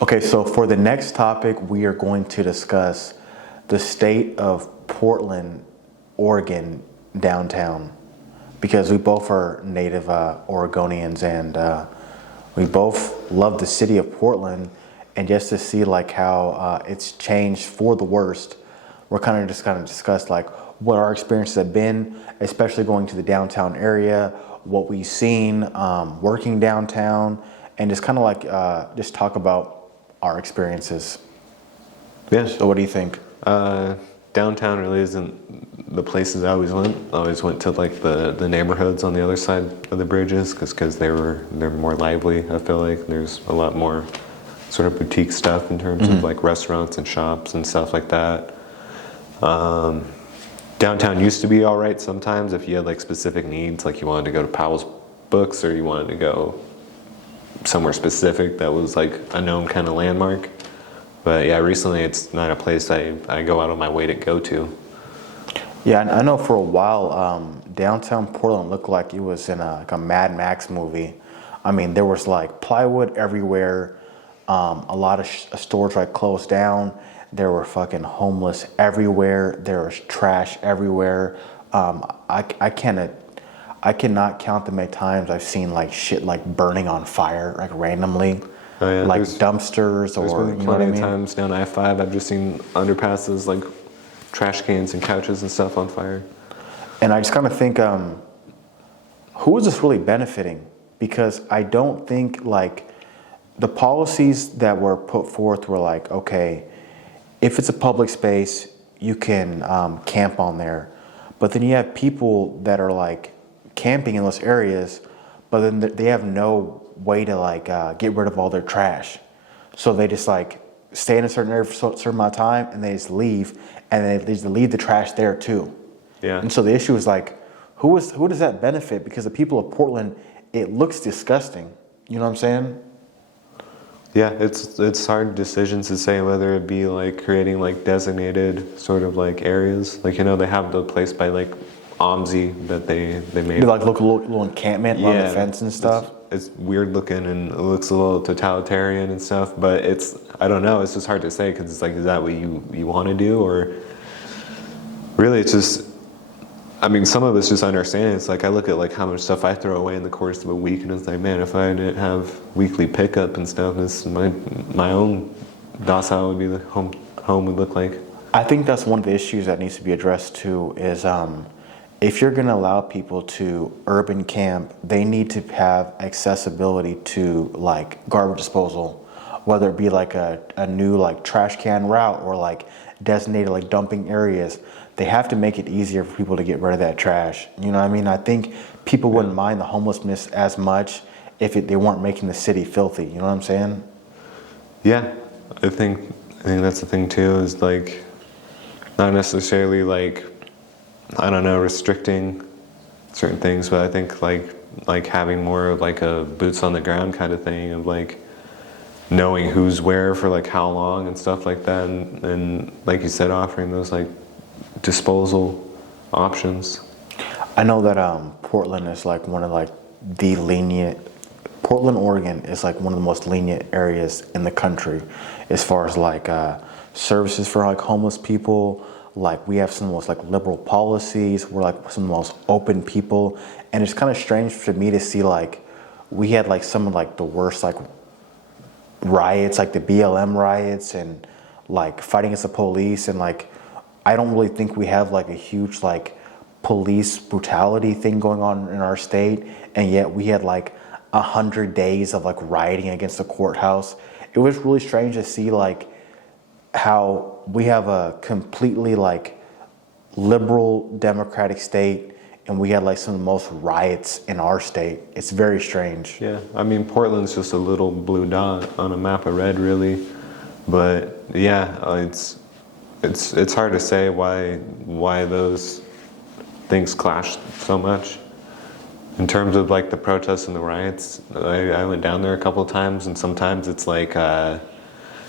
Okay, so for the next topic, we are going to discuss the state of Portland, Oregon, downtown, because we both are native Oregonians, and we both love the city of Portland. And just to see like how it's changed for the worst, we're kind of discuss like what our experiences have been, especially going to the downtown area, what we've seen working downtown, and just kind of like just talk about our experiences. Yes. So what do you think? Downtown really isn't the places I always went. I always went to like the neighborhoods on the other side of the bridges because they're more lively. I feel like there's a lot more sort of boutique stuff in terms of like restaurants and shops and stuff like that. Downtown used to be all right sometimes if you had like specific needs, like you wanted to go to Powell's Books or you wanted to go somewhere specific that was like a known kind of landmark. But yeah, recently it's not a place I go out of my way to go to. Yeah, I know for a while, downtown Portland looked like it was in like a Mad Max movie. I mean, there was like plywood everywhere. A lot of stores like closed down. There were fucking homeless everywhere. There was trash everywhere. I cannot count the many times I've seen like shit like burning on fire like randomly. Oh, yeah. Like dumpsters or, there's been you know what I plenty mean? of times down I-5 I've just seen underpasses, like trash cans and couches and stuff on fire. And I just kind of think, who is this really benefiting? Because I don't think like the policies that were put forth were like, okay, if it's a public space, you can camp on there. But then you have people that are like camping in those areas, but then they have no way to like get rid of all their trash. So they just like stay in a certain area for a certain amount of time and they just leave, and they just leave the trash there too. Yeah. And so the issue is like, who does that benefit? Because the people of Portland, it looks disgusting. You know what I'm saying? Yeah, it's hard decisions to say whether it be like creating like designated sort of like areas. Like, you know, they have the place by like OMSI that they made. Like little encampment on the fence and stuff. It's weird looking and it looks a little totalitarian and stuff, but I don't know, it's just hard to say because it's like, is that what you want to do? Or really it's just, I mean, some of it's just understanding. It's like I look at like how much stuff I throw away in the course of a week, and it's like, man, if I didn't have weekly pickup and stuff, this my own docile would be the home would look like. I think that's one of the issues that needs to be addressed too. Is if you're going to allow people to urban camp, they need to have accessibility to like garbage disposal, whether it be like a new like trash can route or like designated like dumping areas. They have to make it easier for people to get rid of that trash. You know what I mean? I think people wouldn't mind the homelessness as much if they weren't making the city filthy. You know what I'm saying? Yeah, I think that's the thing too, is like not necessarily like, I don't know, restricting certain things, but I think like having more of like a boots on the ground kind of thing of like knowing who's where for like how long and stuff like that, and like you said, offering those like disposal options. I know that Portland is like one of like the lenient. Portland, Oregon is like one of the most lenient areas in the country as far as like services for like homeless people. Like we have some of the most like liberal policies. We're like some of the most open people, and it's kind of strange for me to see like we had like some of like the worst like riots, like the BLM riots, and like fighting against the police, and like I don't really think we have like a huge like police brutality thing going on in our state, and yet we had like 100 days of like rioting against the courthouse. It was really strange to see like how we have a completely like liberal democratic state and we had like some of the most riots in our state. It's very strange. Yeah, I mean, Portland's just a little blue dot on a map of red, really. But yeah, it's hard to say why those things clash so much. In terms of like the protests and the riots, I went down there a couple of times, and sometimes it's like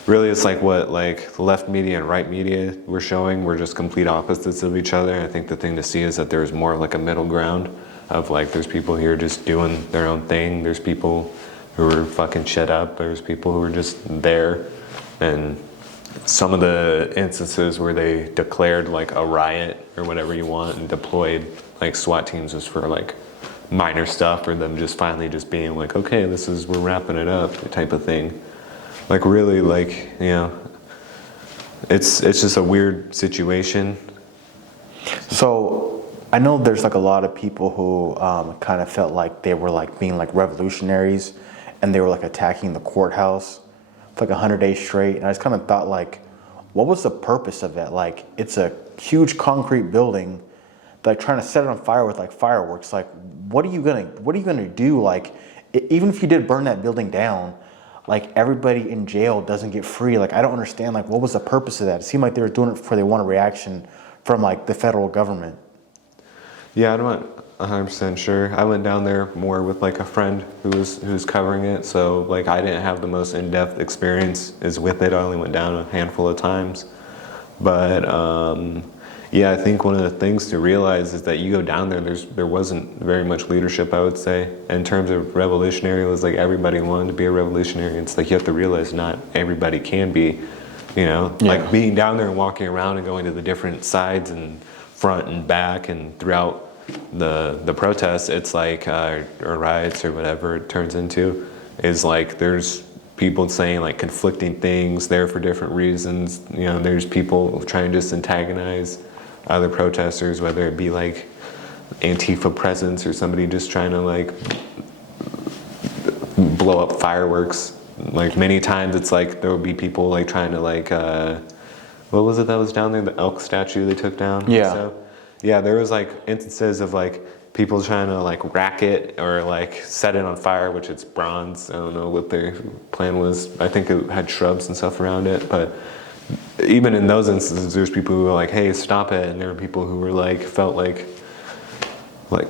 really it's like what like the left media and right media were showing were just complete opposites of each other. I think the thing to see is that there's more like a middle ground of like there's people here just doing their own thing. There's who were fucking shut up. There's people who were just there, and some of the instances where they declared like a riot or whatever you want and deployed like SWAT teams was for like minor stuff, or them just finally just being like, okay, we're wrapping it up type of thing. Like really, like, you know, it's just a weird situation. So I know there's like a lot of people who kind of felt like they were like being like revolutionaries, and they were like attacking the courthouse for like 100 days straight. And I just kind of thought like, what was the purpose of that? Like, it's a huge concrete building, like trying to set it on fire with like fireworks. Like, what are you gonna do? Like, even if you did burn that building down, like everybody in jail doesn't get free. Like, I don't understand. Like, what was the purpose of that? It seemed like they were doing it before they want a reaction from like the federal government. Yeah, I'm not 100% sure. I went down there more with like a friend who was covering it, so like I didn't have the most in-depth experience is with it. I only went down a handful of times, but yeah, I think one of the things to realize is that you go down there, there wasn't very much leadership, I would say. In terms of revolutionary, it was like everybody wanted to be a revolutionary. It's like you have to realize not everybody can be, you know, Yeah. like being down there and walking around and going to the different sides and front and back and throughout the protests, it's like, or riots or whatever it turns into, is like there's people saying like conflicting things there for different reasons. You know, there's people trying to just antagonize other protesters, whether it be like Antifa presence or somebody just trying to like blow up fireworks. Like many times it's like there would be people like trying to like what was it that was down there, the elk statue they took down? Yeah. So, yeah, there was like instances of like people trying to like rack it or like set it on fire, which it's bronze. I don't know what their plan was. I think it had shrubs and stuff around it, but even in those instances, there's people who were like, "Hey, stop it," and there were people who were like, felt like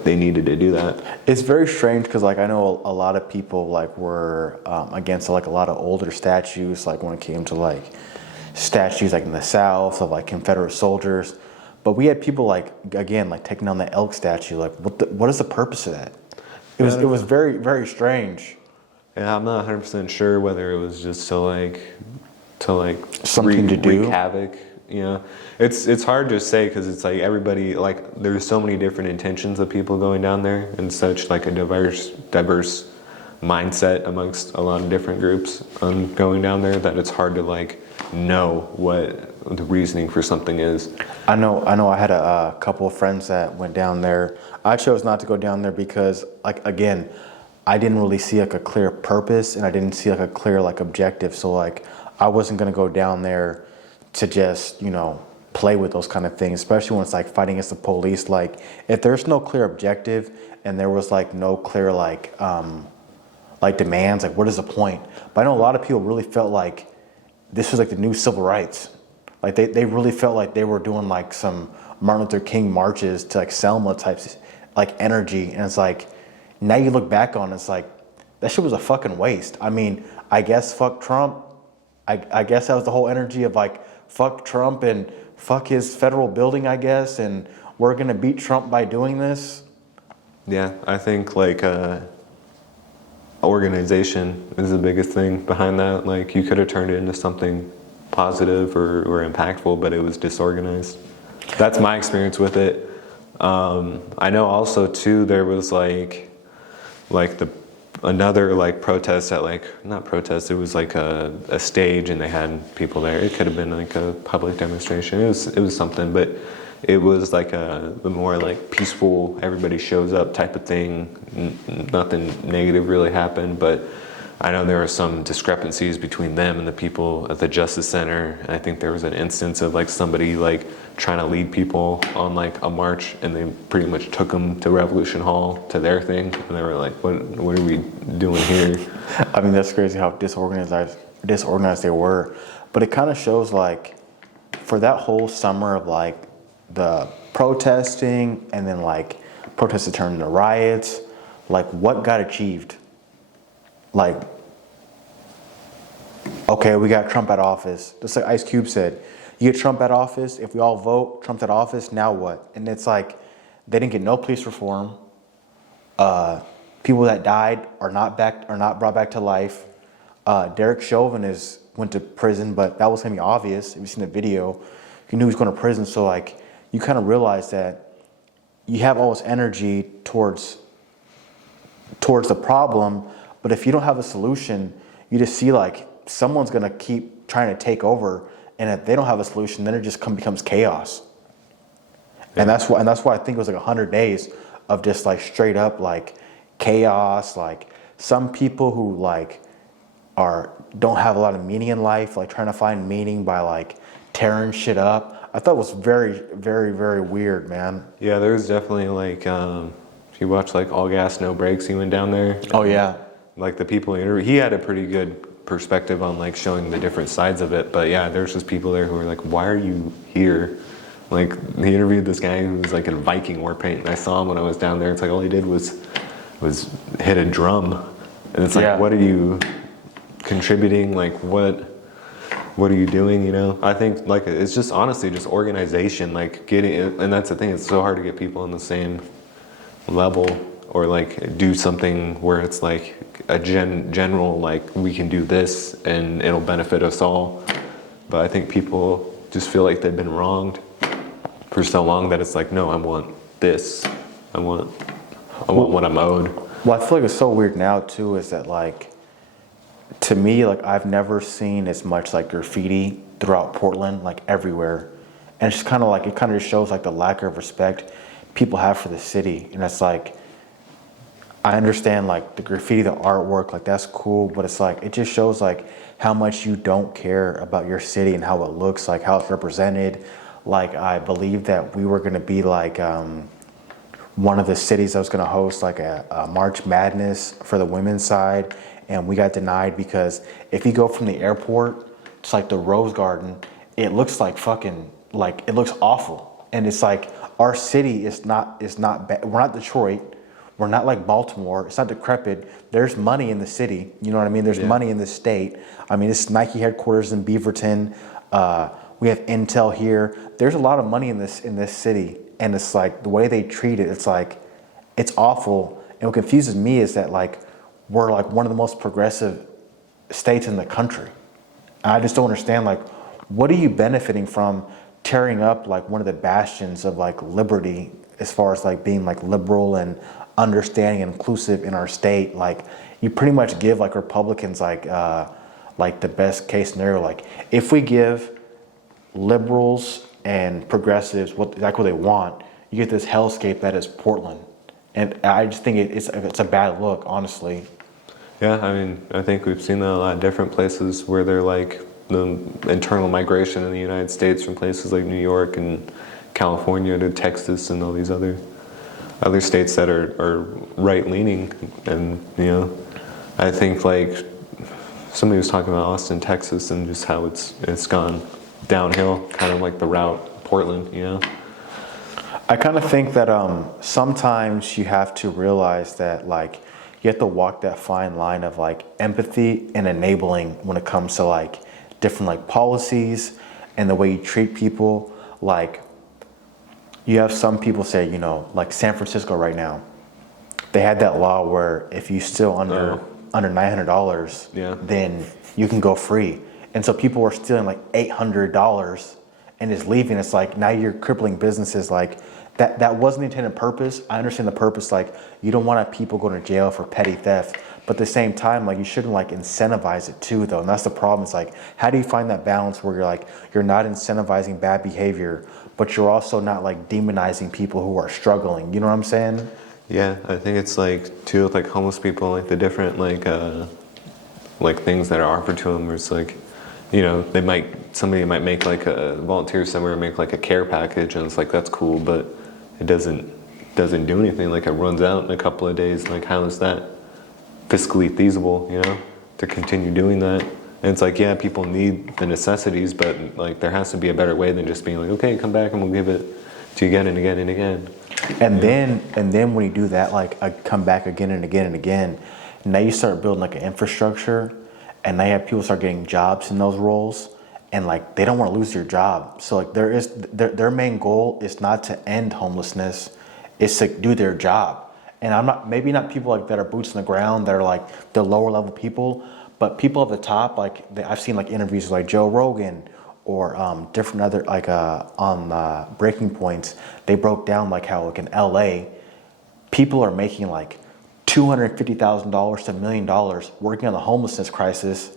they needed to do that. It's very strange because like I know a lot of people like were against like a lot of older statues, like when it came to like statues like in the South of like Confederate soldiers, but we had people like again like taking down the elk statue. Like what is the purpose of that? It was very, very strange. Yeah, I'm not 100% sure whether it was just to Something to do. wreak havoc. You know, it's hard to say because it's like everybody, like there's so many different intentions of people going down there and such like a diverse mindset amongst a lot of different groups going down there that it's hard to like know what the reasoning for something is. I know. I had a couple of friends that went down there. I chose not to go down there because, like, again, I didn't really see like a clear purpose and I didn't see like a clear like objective. So like, I wasn't gonna go down there to just, you know, play with those kind of things, especially when it's like fighting against the police. Like, if there's no clear objective and there was like no clear like demands, like what is the point? But I know a lot of people really felt like this was like the new civil rights. Like they really felt like they were doing like some Martin Luther King marches to like Selma types like energy. And it's like, now you look back on it, it's like, that shit was a fucking waste. I mean, I guess fuck Trump. I guess that was the whole energy of like, fuck Trump and fuck his federal building, I guess. And we're gonna beat Trump by doing this. Yeah, I think like organization is the biggest thing behind that. Like you could have turned it into something positive or impactful, but it was disorganized. That's my experience with it. I know also too there was like another like protest at like, not protest, it was like a stage and they had people there. It could have been like a public demonstration. It was something, but it was like the more like peaceful, everybody shows up type of thing. Nothing negative really happened, but I know there were some discrepancies between them and the people at the Justice Center. I think there was an instance of like somebody like trying to lead people on like a march, and they pretty much took them to Revolution Hall to their thing, and they were like, "What are we doing here?" I mean, that's crazy how disorganized they were. But it kind of shows like, for that whole summer of like the protesting and then like protests turned into riots, like what got achieved? Like, okay, we got Trump out of office. Just like Ice Cube said, you get Trump out of office, if we all vote Trump's out of office, now what? And it's like, they didn't get no police reform. People that died are not brought back to life. Derek Chauvin went to prison, but that was gonna be obvious. If you've seen the video, you knew he was going to prison. So like, you kind of realize that you have all this energy towards the problem, but if you don't have a solution, you just see like someone's gonna keep trying to take over, and if they don't have a solution, then it just becomes chaos. Yeah. And that's why I think it was like 100 days of just like straight up like chaos. Like some people who like don't have a lot of meaning in life, like trying to find meaning by like tearing shit up. I thought it was very, very, very weird, man. Yeah, there was definitely like, if you watch like All Gas No Brakes, he went down there. Oh yeah. Like the people he had a pretty good perspective on like showing the different sides of it. But yeah, there's just people there who were like, why are you here? Like he interviewed this guy who was like in Viking war paint, and I saw him when I was down there. It's like all he did was hit a drum, and it's like, yeah. What are you contributing? Like what are you doing? You know, I think like it's just honestly just organization, like getting, and that's the thing. It's so hard to get people on the same level, or like do something where it's like a general, like we can do this and it'll benefit us all. But I think people just feel like they've been wronged for so long that it's like, no, I want this. I want what I'm owed. Well, I feel like it's so weird now too, is that like, to me, like I've never seen as much like graffiti throughout Portland, like everywhere. And it's just kind of like, it kind of just shows like the lack of respect people have for the city. And it's like, I understand like the graffiti, the artwork, like that's cool, but it's like, it just shows like how much you don't care about your city and how it looks, like how it's represented. Like I believe that we were gonna be like one of the cities that was gonna host like a March Madness for the women's side, and we got denied because if you go from the airport to like the Rose Garden, it looks like fucking, like it looks awful. And it's like, our city is not bad. We're not Detroit. We're not like Baltimore. It's not decrepit. There's money in the city. You know what I mean? There's money in the state. I mean, it's Nike headquarters in Beaverton. We have Intel here. There's a lot of money in this city, and it's like the way they treat it. It's like, it's awful. And what confuses me is that like we're like one of the most progressive states in the country. And I just don't understand, like, what are you benefiting from tearing up like one of the bastions of like liberty, as far as like being like liberal and understanding and inclusive in our state? Like you pretty much give like Republicans like the best case scenario. Like if we give liberals and progressives what they want, you get this hellscape that is Portland. And I just think it's a bad look, honestly. Yeah, I mean, I think we've seen that a lot of different places where they're like the internal migration in the United States from places like New York and California to Texas and all these other states that are right-leaning. And, you know, I think like somebody was talking about Austin, Texas, and just how it's gone downhill, kind of like the route Portland, you know? I kind of think that sometimes you have to realize that like you have to walk that fine line of like empathy and enabling when it comes to like different like policies and the way you treat people. Like you have some people say, you know, like San Francisco right now, they had that law where if you steal under $900, then you can go free. And so people were stealing like $800 and is leaving. It's like, now you're crippling businesses. Like that wasn't the intended purpose. I understand the purpose. Like you don't want people going to jail for petty theft, but at the same time, like you shouldn't like incentivize it too though. And that's the problem. It's like, how do you find that balance where you're not incentivizing bad behavior, but you're also not like demonizing people who are struggling? You know what I'm saying? Yeah, I think it's like too with like homeless people, like the different like things that are offered to them, where it's like, you know, somebody might make like a volunteer somewhere, make like a care package, and it's like, that's cool, but it doesn't do anything. Like it runs out in a couple of days. Like how is that fiscally feasible, you know, to continue doing that? And it's like, yeah, people need the necessities, but like there has to be a better way than just being like, okay, come back and we'll give it to you again and again and again. And then when you do that, like I come back again and again and again, now you start building like an infrastructure, and now you have people start getting jobs in those roles, and like they don't want to lose their job. So like their main goal is not to end homelessness, it's to do their job. And I'm not, maybe not people like that are boots on the ground, that are like the lower level people, but people at the top, like I've seen like interviews with like Joe Rogan or different other like on Breaking Points. They broke down like how like in LA, people are making like $250,000 to $1 million working on the homelessness crisis,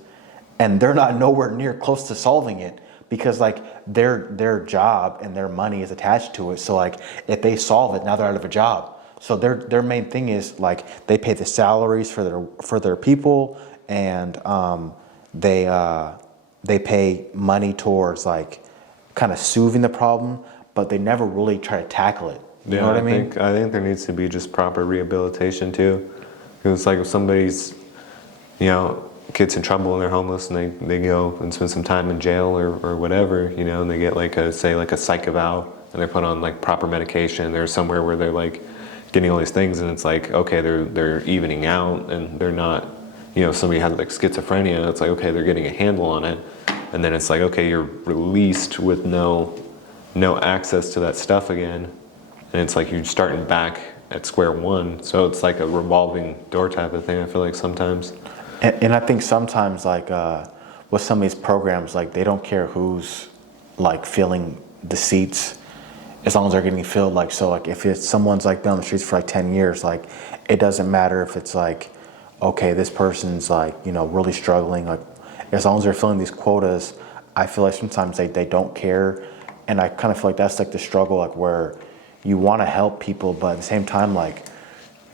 and they're not nowhere near close to solving it because like their job and their money is attached to it. So like if they solve it, now they're out of a job. So their main thing is like they pay the salaries for their people, and they pay money towards like kind of soothing the problem, but they never really try to tackle it. You know what I mean? I think there needs to be just proper rehabilitation too. Because it's like if somebody's, gets in trouble and they're homeless and they go and spend some time in jail or whatever, and they get like a psych eval and they're put on like proper medication. They're somewhere where they're like getting all these things, and it's like, okay, they're evening out and they're not, somebody has like schizophrenia, it's like, okay, they're getting a handle on it. And then it's like, okay, you're released with no access to that stuff again. And it's like you're starting back at square one. So it's like a revolving door type of thing, I feel like sometimes. And I think sometimes like with some of these programs, like they don't care who's like filling the seats as long as they're getting filled. Like, so like if it's someone's like been on the streets for like 10 years, like it doesn't matter if it's like, okay, this person's like, really struggling. Like as long as they're filling these quotas, I feel like sometimes they don't care. And I kind of feel like that's like the struggle, like where you want to help people, but at the same time, like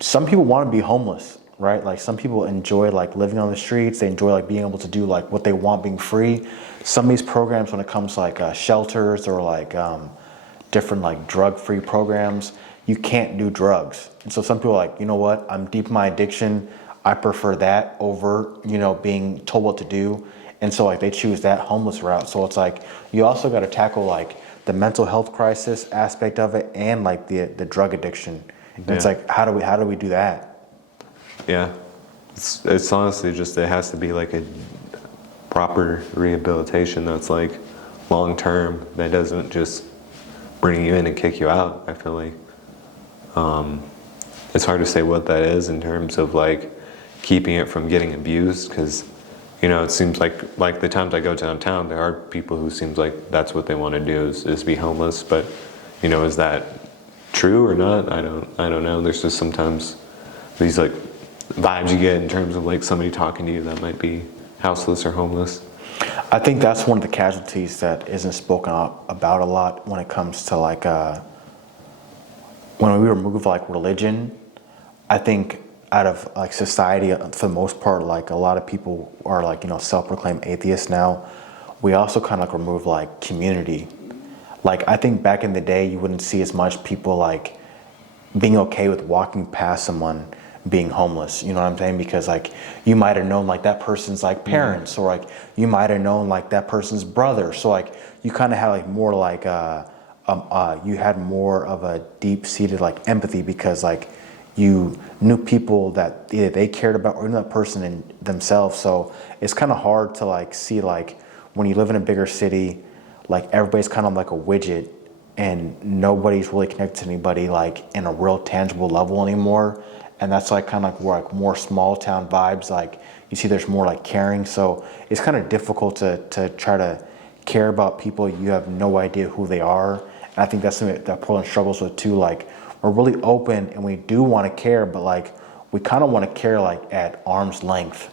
some people want to be homeless, right? Like some people enjoy like living on the streets. They enjoy like being able to do like what they want, being free. Some of these programs, when it comes to like shelters or like different like drug-free programs, you can't do drugs. And so some people are like, you know what? I'm deep in my addiction. I prefer that over, being told what to do. And so like they choose that homeless route. So it's like you also got to tackle like the mental health crisis aspect of it and like the drug addiction. And it's like how do we do that? Yeah, it's honestly just, it has to be like a proper rehabilitation that's like long term, that doesn't just bring you in and kick you out. I feel like it's hard to say what that is in terms of like keeping it from getting abused, because it seems like the times I go downtown, there are people who seems like that's what they want to do is be homeless. But is that true or not? I don't know. There's just sometimes these like vibes you get in terms of like somebody talking to you that might be houseless or homeless. I think that's one of the casualties that isn't spoken about a lot when it comes to like when we remove like religion. I think out of like society, for the most part, like a lot of people are like self-proclaimed atheists now. We also kind of like remove like community. Like I think back in the day, you wouldn't see as much people like being okay with walking past someone being homeless. You know what I'm saying? Because like you might have known like that person's like parents, or like you might have known like that person's brother. So like you kind of had like more like you had more of a deep-seated like empathy, because like you knew people that either they cared about or knew that person in themselves. So it's kind of hard to like see like when you live in a bigger city, like everybody's kind of like a widget and nobody's really connected to anybody like in a real tangible level anymore. And that's like kind of like where like more small town vibes, like you see there's more like caring. So it's kind of difficult to try to care about people you have no idea who they are. And I think that's something that Portland struggles with too. Like we're really open and we do want to care, but like we kind of want to care like at arm's length.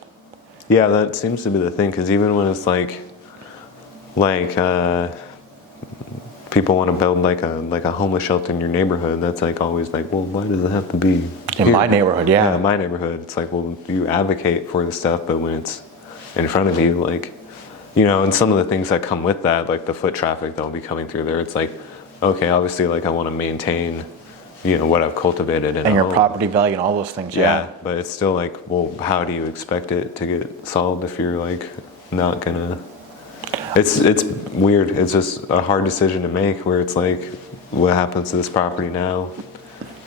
Yeah, that seems to be the thing, because even when it's like people want to build like a homeless shelter in your neighborhood, that's like always like, well, why does it have to be in my neighborhood? Yeah, in my neighborhood. It's like, well, you advocate for the stuff, but when it's in front of you, like, and some of the things that come with that, like the foot traffic that'll be coming through there, it's like, okay, obviously, like I want to maintain what I've cultivated and your property value and all those things. Yeah, but it's still like, well, how do you expect it to get solved if you're like not gonna? It's weird. It's just a hard decision to make, where it's like, what happens to this property now?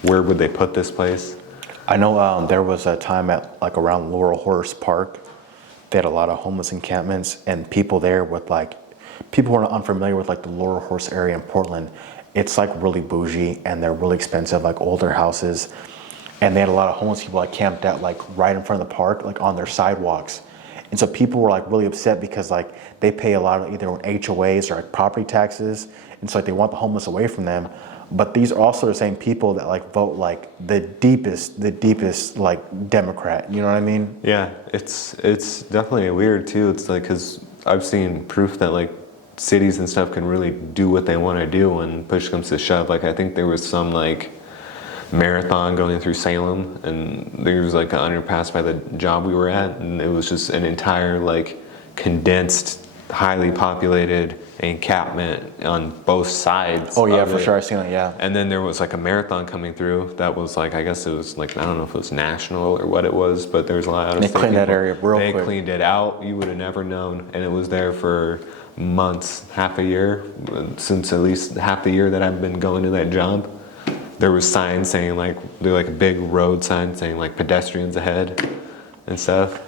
Where would they put this place? I know there was a time at like around Laurel Horse Park, they had a lot of homeless encampments, and people there with like, people who are unfamiliar with like the Laurel Horse area in Portland, it's like really bougie and they're really expensive, like older houses. and they had a lot of homeless people like camped out like right in front of the park, like on their sidewalks. And so people were like really upset because like they pay a lot of either HOAs or like property taxes, and so like they want the homeless away from them. But these are also the same people that like vote like the deepest like Democrat. You know what I mean? Yeah, it's definitely weird too. It's like, because I've seen proof that like cities and stuff can really do what they want to do when push comes to shove. Like I think there was some like marathon going through Salem, and there was like an underpass by the job we were at, and it was just an entire like condensed, highly populated encampment on both sides. Oh yeah, of for it. sure. I've seen it. Yeah. And then there was like a marathon coming through that was like, I guess it was like, I don't know if it was national or what it was, but there was a lot of They cleaned that area real They quick. cleaned it out. You would have never known. And it was there for months, half a year, since at least half the year that I've been going to that job. There was signs saying like, they're like a big road sign saying like pedestrians ahead and stuff.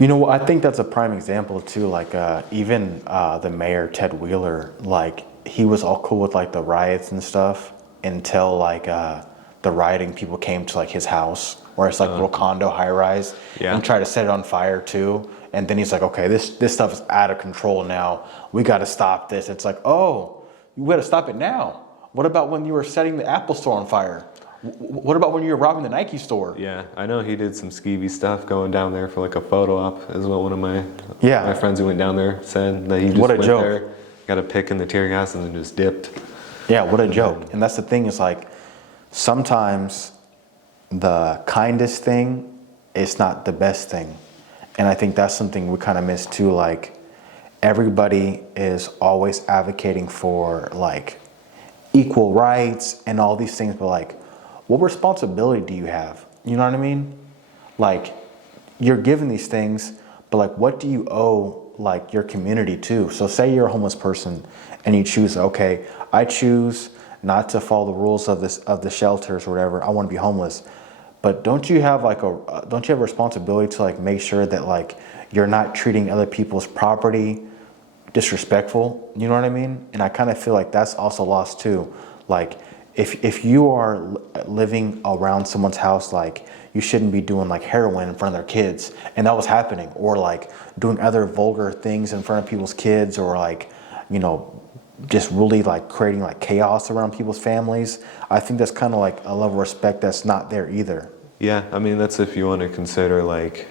You know what? I think that's a prime example too. Like even the mayor Ted Wheeler, like he was all cool with like the riots and stuff until like the rioting people came to like his house, where it's like a little condo high rise, Yeah. and tried to set it on fire too. And then he's like, okay, this stuff is out of control now. We got to stop this. It's like, oh, you got to stop it now. What about when you were setting the Apple store on fire? What about when you were robbing the Nike store? Yeah, I know he did some skeevy stuff going down there for like a photo op, is what one of my friends who went down there said, that he just What a went joke. there, got a pick in the tear gas and then just dipped. Yeah, what a joke. And that's the thing, is like sometimes the kindest thing is not the best thing. And I think that's something we kind of miss too. Like everybody is always advocating for like equal rights and all these things, but like, what responsibility do you have? You know what I mean? Like, you're given these things, but like, what do you owe like your community too? So say you're a homeless person and you choose, okay, I choose not to follow the rules of the shelters or whatever. I want to be homeless. But don't you have a responsibility to like make sure that like you're not treating other people's property disrespectful? You know what I mean? And I kind of feel like that's also lost too. Like if you are living around someone's house, like you shouldn't be doing like heroin in front of their kids, and that was happening, or like doing other vulgar things in front of people's kids, or like, you know, just really like creating like chaos around people's families. I think that's kind of like a level of respect that's not there either. Yeah, I mean, that's if you want to consider like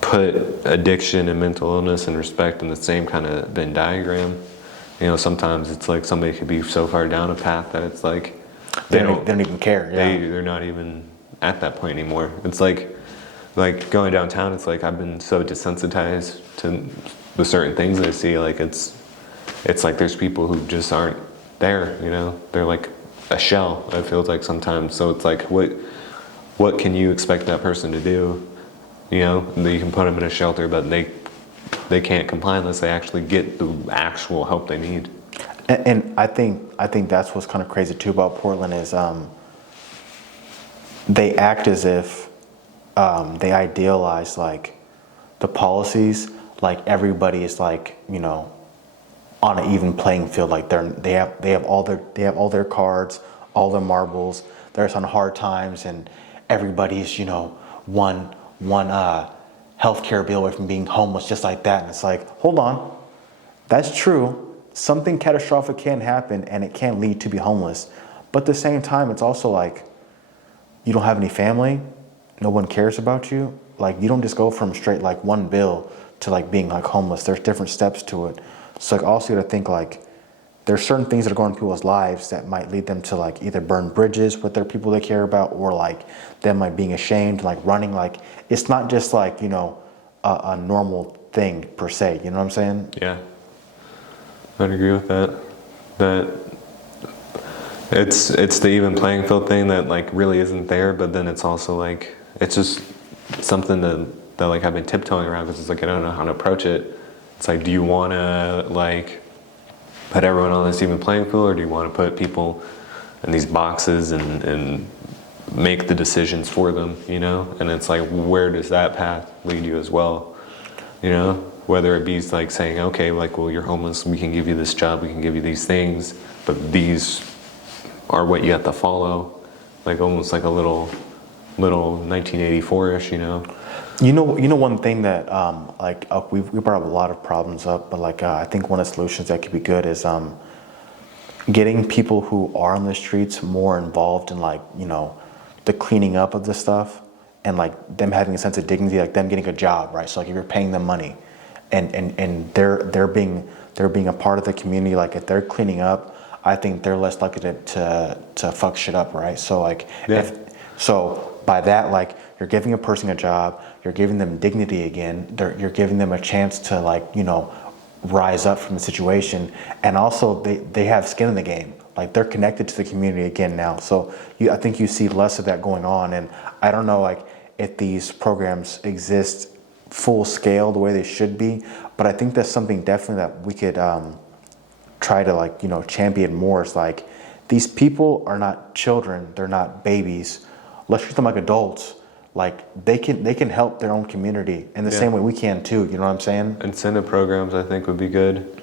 put addiction and mental illness and respect in the same kind of Venn diagram. You know, sometimes it's like somebody could be so far down a path that it's like They don't even care. Yeah. they're not even at that point anymore. It's like going downtown, it's like I've been so desensitized to the certain things I see. Like it's like there's people who just aren't there, you know? They're like a shell, it feels like sometimes. So it's like what can you expect that person to do? You know, you can put them in a shelter, but they can't comply unless they actually get the actual help they need. And I think that's what's kind of crazy too about Portland is they act as if they idealize like the policies, like everybody is like, you know, on an even playing field. Like they have all their cards, all their marbles. They're on hard times, and everybody's, you know, one healthcare bill away from being homeless, just like that. And it's like, hold on, that's true. Something catastrophic can happen, and it can lead to be homeless. But at the same time, it's also like you don't have any family, no one cares about you. Like you don't just go from straight like one bill to like being like homeless. There's different steps to it. So like also you gotta think like there's certain things that are going in people's lives that might lead them to like either burn bridges with their people they care about, or like them like being ashamed, like running. Like it's not just like, you know, a normal thing per se. You know what I'm saying? Yeah, I'd agree with that. That it's the even playing field thing that like really isn't there, but then it's also like it's just something that like I've been tiptoeing around because it's like I don't know how to approach it. It's like, do you want to like put everyone on this even playing field, or do you want to put people in these boxes and make the decisions for them, you know? And it's like, where does that path lead you as well, you know? Whether it be like saying, okay, like, well, you're homeless, we can give you this job, we can give you these things, but these are what you have to follow, like almost like a little 1984ish, you know. One thing that we brought up a lot of problems up, but I think one of the solutions that could be good is getting people who are on the streets more involved in the cleaning up of the stuff, and like them having a sense of dignity, like them getting a job, right? So like if you're paying them money, and they're being a part of the community, like if they're cleaning up, I think they're less likely to fuck shit up, right? So like Yeah. if so by that, like you're giving a person a job, you're giving them dignity again, you're giving them a chance to rise up from the situation, and also they have skin in the game, like they're connected to the community again now. So I think you see less of that going on, and I don't know like if these programs exist full scale the way they should be, but I think that's something definitely that we could try to champion more. Is like these people are not children, they're not babies, let's treat them like adults. Like they can help their own community in the Yeah. same way we can too. You know what I'm saying? Incentive programs I think would be good,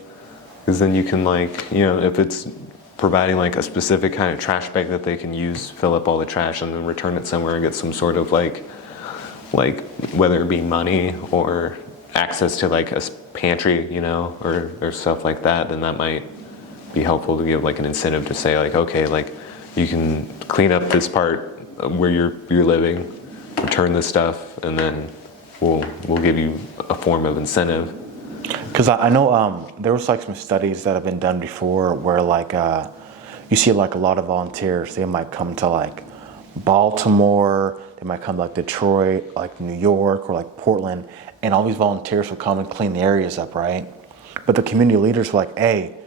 because then you can if it's providing like a specific kind of trash bag that they can use, fill up all the trash and then return it somewhere and get some sort of like whether it be money or access to like a pantry, or stuff like that, then that might be helpful to give like an incentive to say like, okay, like you can clean up this part where you're living, return this stuff, and then we'll give you a form of incentive. Because I know there was like some studies that have been done before where you see like a lot of volunteers, they might come to like Baltimore, they might come to like Detroit, like New York or like Portland, and all these volunteers would come and clean the areas up, right? But the community leaders were like, hey,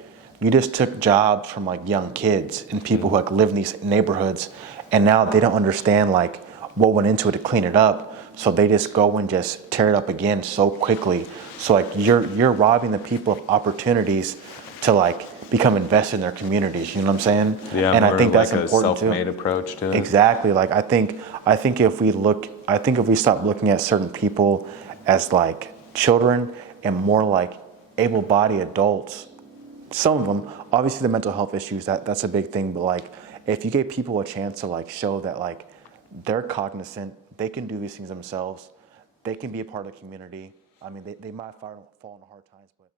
you just took jobs from like young kids and people who like live in these neighborhoods, and now they don't understand like what went into it to clean it up, so they just go and just tear it up again so quickly. So like you're robbing the people of opportunities to like become invested in their communities. You know what I'm saying? Yeah, and I more think like that's a important too. self-made approach to it. Exactly. Like I think if we stop looking at certain people as like children and more like able-bodied adults, some of them, obviously the mental health issues, that's a big thing, but like if you gave people a chance to like show that like they're cognizant, they can do these things themselves, they can be a part of the community. I mean, they might fall into hard times, but